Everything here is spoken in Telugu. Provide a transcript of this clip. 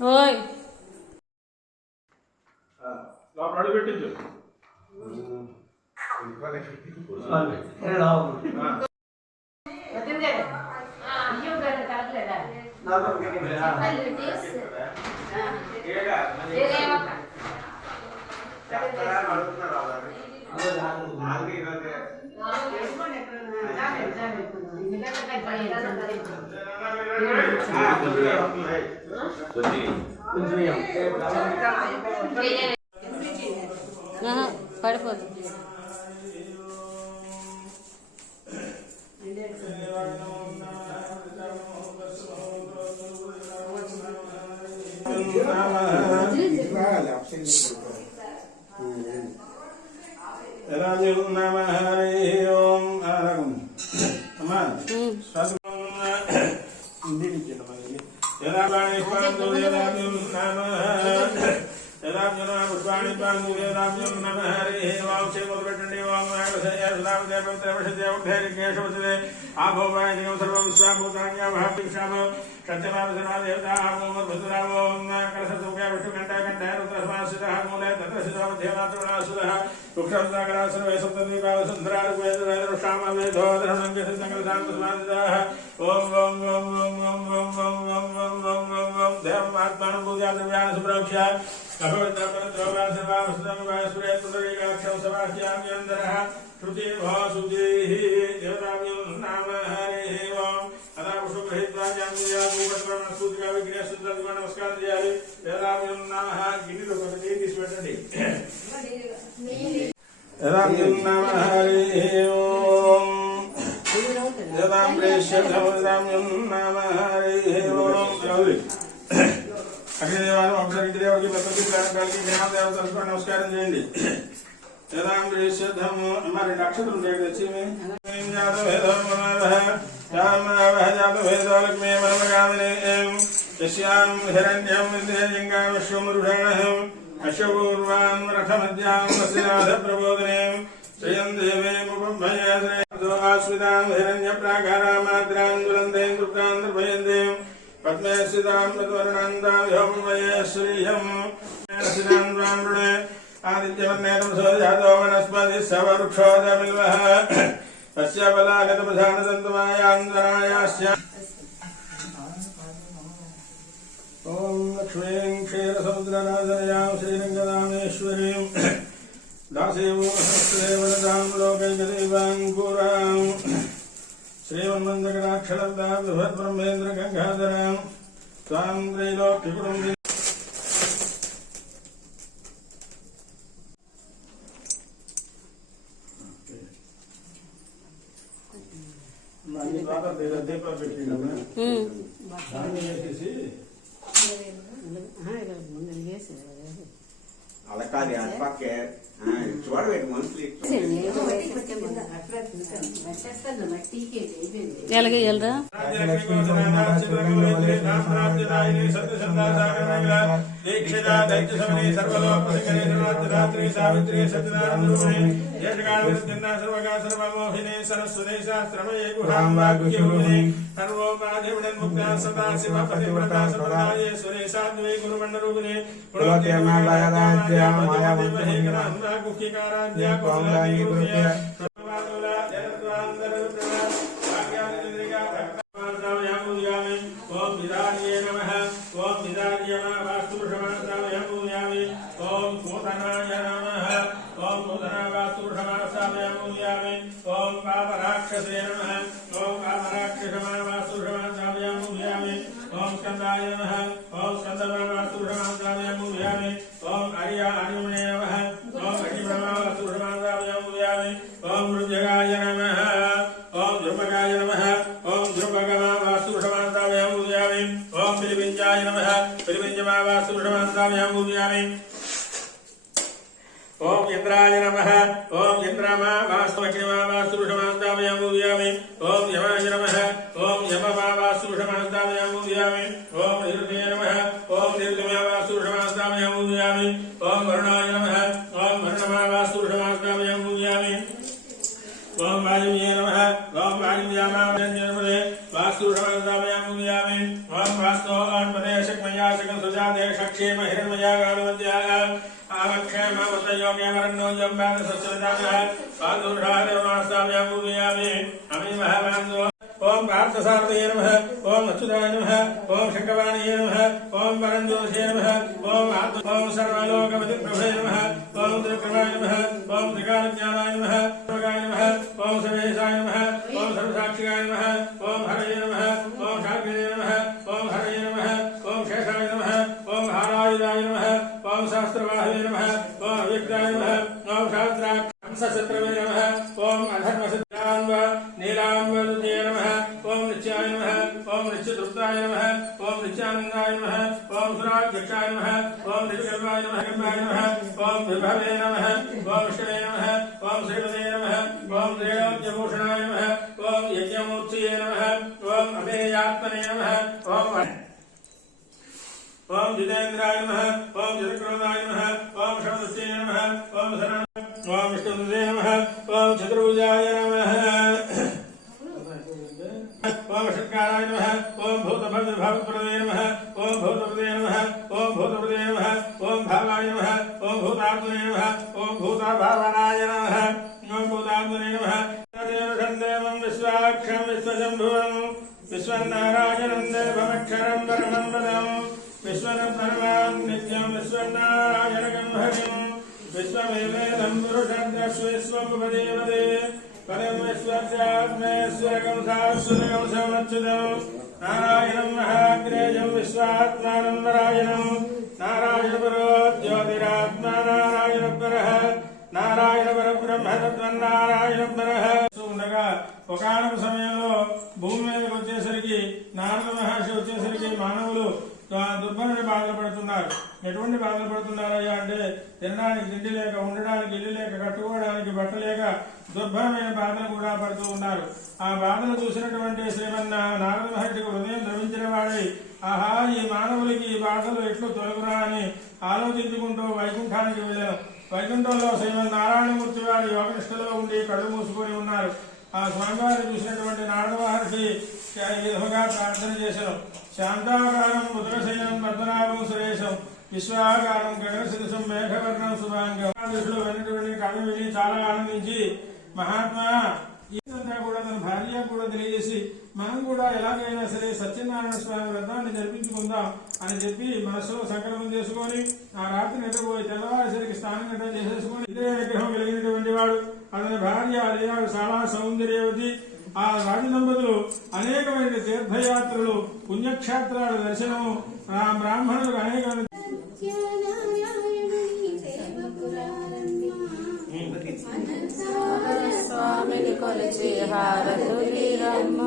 ఓయ్ లోపల అడుగు పెట్టించు. పడిపోదు. నమస్కారం చేయాలి. తీసి పెట్టండి. నమస్కారం చేయండి. మరి నక్షత్రం వచ్చి హిరణ్యం విశ్వమృషాణం అశూర్వాన్ రథమధ్యాం ప్రబోధనే శ్రియం దేవేముపమయాశ్రితాం హిరణ్య ప్రాకారామాద్రాం దురందేం తృప్తాం నిర్భయంతే పద్మే స్థితాం తద్వర్ణాంతాం వ్యోమవయే శ్రీయం శ్రీరాంద్రామృణే ఆదిత్యవర్ణేన జాతో వనస్పతి సవృక్షోదమిల్వః తస్య బలాగత ప్రధానదంతమాయాంతరాయాస్య ఓం లక్ష్మీం క్షీరసముద్రనాథనయాం శ్రీరంగరామేశ్వరీం దాసేవోహస్రేవనతాం లోకైకదేవాంకురాం శ్రీమన్మందకటాక్షలబ్దాం బృహద్బ్రహ్మేంద్ర గంగాధరాం త్వాం త్రైలోక్యకుటుంబి దీపాలు పెట్టిండమ్మా అలా కాదు అది పక్కే చూడబెట్టి మనుషులు ఎలాగే వెళ్ళరా ओम इंद्राय नमः ओम इंद्रमा वास्तुमग्निमा वास्तुषमान्तामयं पूजयामि ओम यमाय नमः ओम यममा वास्तुषमान्तामयं पूजयामि ओम निरुते नमः ओम निरुतमा वास्तुषमान्तामयं पूजयामि ओम वरुणाय नमः ओम वरुणमा वास्तुषमान्तामयं पूजयामि ओम वायुये नमः ओम वायुयामा नमः वास्तुषमान्तामयं मूयामि ओम वास्तो अन्पदेशक्मया सकल सुजाते क्षक्षेम हिरण्मया गानवत्याः आमक्षेमवतयोग्यमरण्यो जम्बात सस्यदानः पादुषादेवनास्ताभ्यां मूयामि अमी महावान्दो ओम पार्थसारथये नमः ओम अच्युताय नमः ओम शङ्कवाणये नमः ओम परञ्ज्योतिषे नमः ओम सर्वलोकपतिप्रभवे नमः ओम त्रिकृपाय नमः ओम त्रिकालज्ञानाय नमः ओम सर्वेशाय नमः ओम सर्वसाक्षिकाय नमः ओम हरये नमः ओम शान्तिये नमः ओम हरये नमः ओम शेषाय नमः ओम हारायुधाय नमः ओम सहस्रबाहवे नमः ओम अव्यक्ताय नमः ओम सहस्राक्षसत्रवे नमः ओम अधर्मसिद्धान्व नीलाम्बरुते नमः ओम नित्याय नमः ओम नित्यतृप्ताय नमः ओम नित्यानन्दाय नमः ओम सुराध्यक्षाय नमः ओम निर्विकल्पाय नमः गम्भाय नमः ओम विभवे नमः ओम विष्णवे नमः ओम श्रीपदे नमः ओम त्रैलोक्यभूषणाय नमः ओम यज्ञमूर्तये नमः ओम अभेयात्मने नमः ओम जितेन्द्राय नमः ओम जगक्रोधाय नमः ओम शमदस्ये नमः ओम शरण ओम विष्णुदे नमः ओम चतुर्भुजाय नमः ओम षट्काराय नमः ओम भूतभव्यभावप्रदे नमः ओम भूतप्रदे नमः ओम भूतप्रदे नमः ओम भावाय नमः ओम भूतात्मने नमः ओम भूताभावनाय नमः ओम भूतात्मने नमः देवं विश्वाक्षं विश्वशम्भुवं विश्वनारायणं देवमक्षरं परमं पदं विश्वनपरमां नित्यं विश्वनारायणं हरिं विश्वमेवेदं पुरुषद्रश्वेश्वमुपदेवते परमेश्वर्यात्मेश्वरकं शाश्वतं समच्युतं नारायणं महाग्रेयं विश्वात्मानं नारायणं नारायणपरो ज्योतिरात्मा नारायणपरः नारायणपरब्रह्म तद्वन्नारायणपरः ఉండగా ఒకానొక సమయంలో భూమి మీదకి వచ్చేసరికి నారద మహర్షి వచ్చేసరికి మానవులు దుర్భరమైన బాధలు పడుతున్నారు. ఎటువంటి బాధలు పడుతున్నారయ్యా అంటే తినడానికి తిండి లేక, ఉండడానికి ఇల్లు లేక, కట్టుకోవడానికి బట్ట లేక దుర్భరమైన బాధలు కూడా పడుతూ ఉన్నారు. ఆ బాధలు చూసినటువంటి నారద మహర్షికి హృదయం ద్రవించిన వాడై ఆహా ఈ మానవులకి ఈ బాధలు ఎట్లు తొలగురా అని ఆలోచించుకుంటూ వైకుంఠానికి వెళ్ళాను. వైకుంఠంలో శ్రీమన్నారాయణమూర్తి వారి యోగనిష్టలో ఉండి కళ్ళు మూసుకొని ఉన్నారు. ఆ స్వామివారిని చూసినటువంటి నారద మహర్షి ఈ విధముగా ప్రార్థన చేశాను. శాంతాకారం ఉదకశయనం పద్మనాభం సురేశం విశ్వాకారం గగనశిరసం మేఘవర్ణం శుభాంగం దృష్టిలో విన్నటువంటి కవి విని చాలా ఆనందించి మహాత్మా ఇదంతా కూడా తన భార్య కూడా తెలియజేసి మనం కూడా ఎలాగైనా సరే సత్యనారాయణ స్వామి వ్రతాన్ని జరిపించుకుందాం అని చెప్పి మనస్సులో సంకల్పం చేసుకొని ఆ రాత్రి నిద్రపోయి తెల్లవారిసరికి స్నానం గట్రా చేసేసుకొని ఇదే విగ్రహం కలిగినటువంటి వాడు అతని భార్య లేదా చాలా సౌందర్యవతి. ఆ రాజదంపతులు అనేకమైన తీర్థయాత్రలు, పుణ్యక్షేత్రాల దర్శనము, బ్రాహ్మణులకు అనేకమైన స్వామిని కొలిచి హారతులిరమ్మ